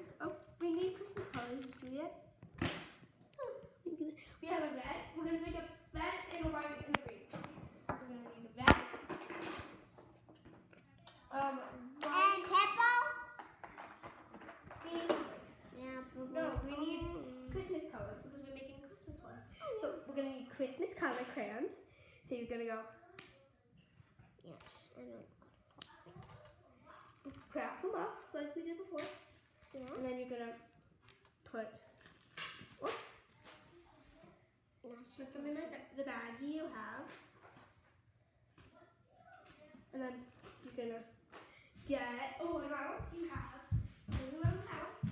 crayons. Oh, we need Christmas colors, Juliet. We have a red. We're gonna make a red and a white and a green. We're gonna need a red. And purple. Green. Yeah, No, we need Christmas colors because we're making a Christmas one. So we're gonna need Christmas color crayons. So you're gonna go Yes, I know. crack them up like we did before, Yeah. and then you're gonna put them in the baggie you have, and then you're gonna get around you have around the house.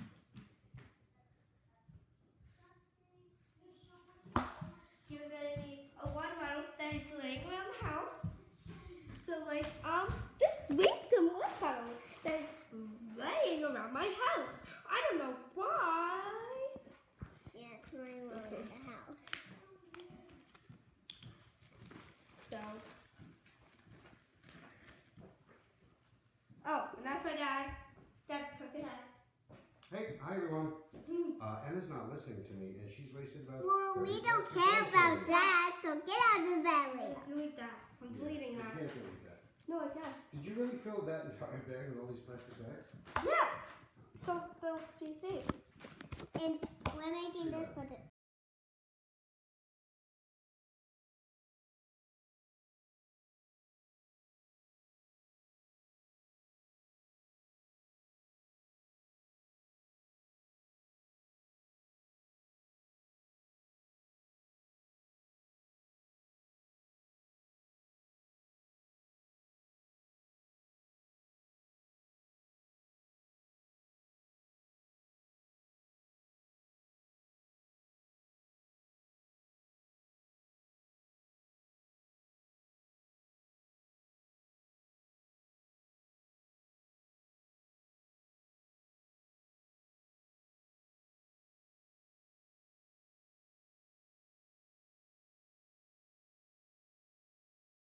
You're gonna need a one bottle that is laying around the house. So like this random one bottle that is laying around my house. I don't know why. Yeah, it's my room in the house. So and that's my dad. Dad, come say hi. Hey, hi everyone. Emma's not listening to me, and she's wasted about. Well, 30 we don't minutes care of about attention. that, so get out of the belly. Delete that. I'm deleting You that. can't delete that. No, I can't. Did you really fill that entire bag with all these plastic bags? Yeah. So they'll stay safe. And we're making